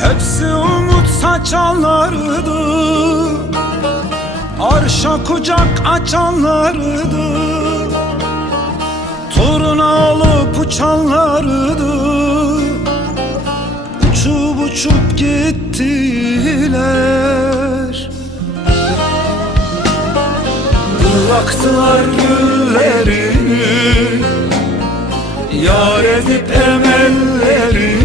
Hepsi umut saçanlardı Arşa kucak açanlardı Toruna alıp uçanlardı Uçup uçup gittiler. Bıraktılar güllerini. Yar edip emellerini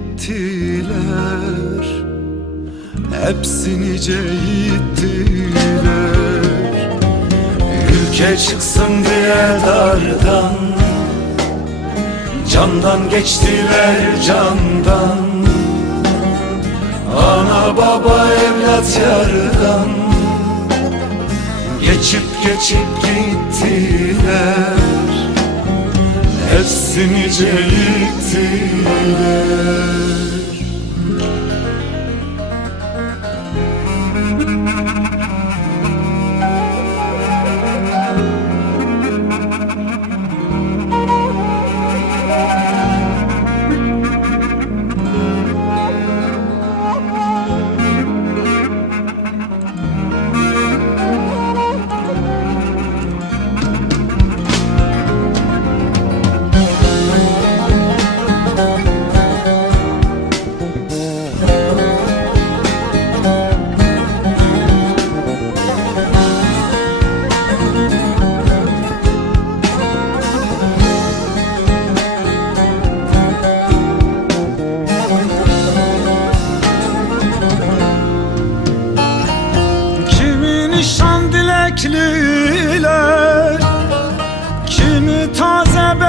gittiler Hepsi nice Ülke çıksın diye dardan. Candan geçtiler candan. Ana baba evlat yardan. Geçip geçip gittiler. Hepsi nice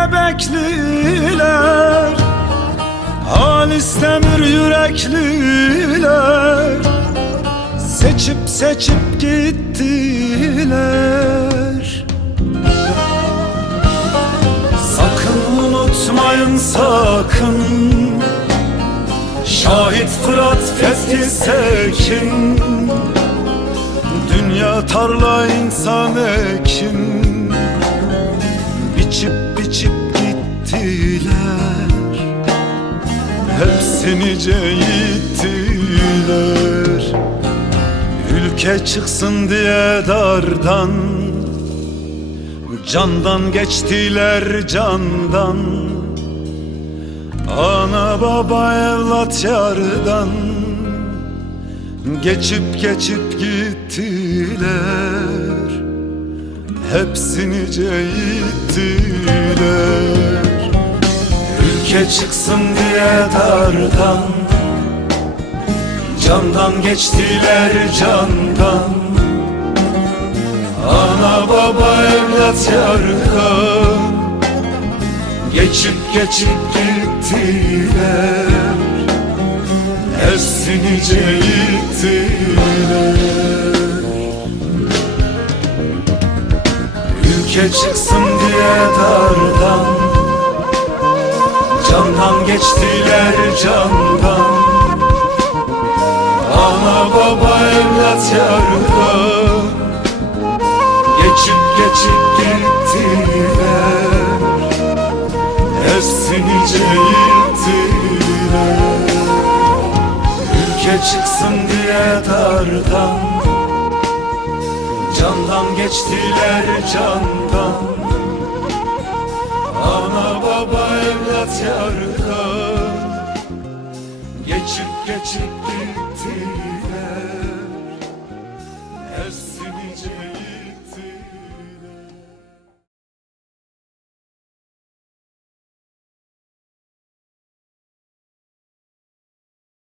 taze bebekliler Halis demir yürekliler Seçip seçip gittiler. Sakın unutmayın sakın. Şahit Fırat Fethi Sekin. Dünya tarla insan ekin Biçip biçip gittiler. Hepsi nice gittiler Ülke çıksın diye dardan. Candan geçtiler candan. Ana baba evlat yardan Geçip geçip gittiler Hepsi nice gittiler Ülke çıksın diye dardan Candan geçtiler candan. Ana baba evlat yardan Geçip geçip gittiler. Hepsi nice Ülke çıksın diye dardan. Candan geçtiler candan. Ana baba evlat yardan Geçip geçip gittiler. Hepsi nice gittiler Ülke çıksın diye dardan Candan geçtiler candan. Ana baba evlat yardan Geçip geçip gitti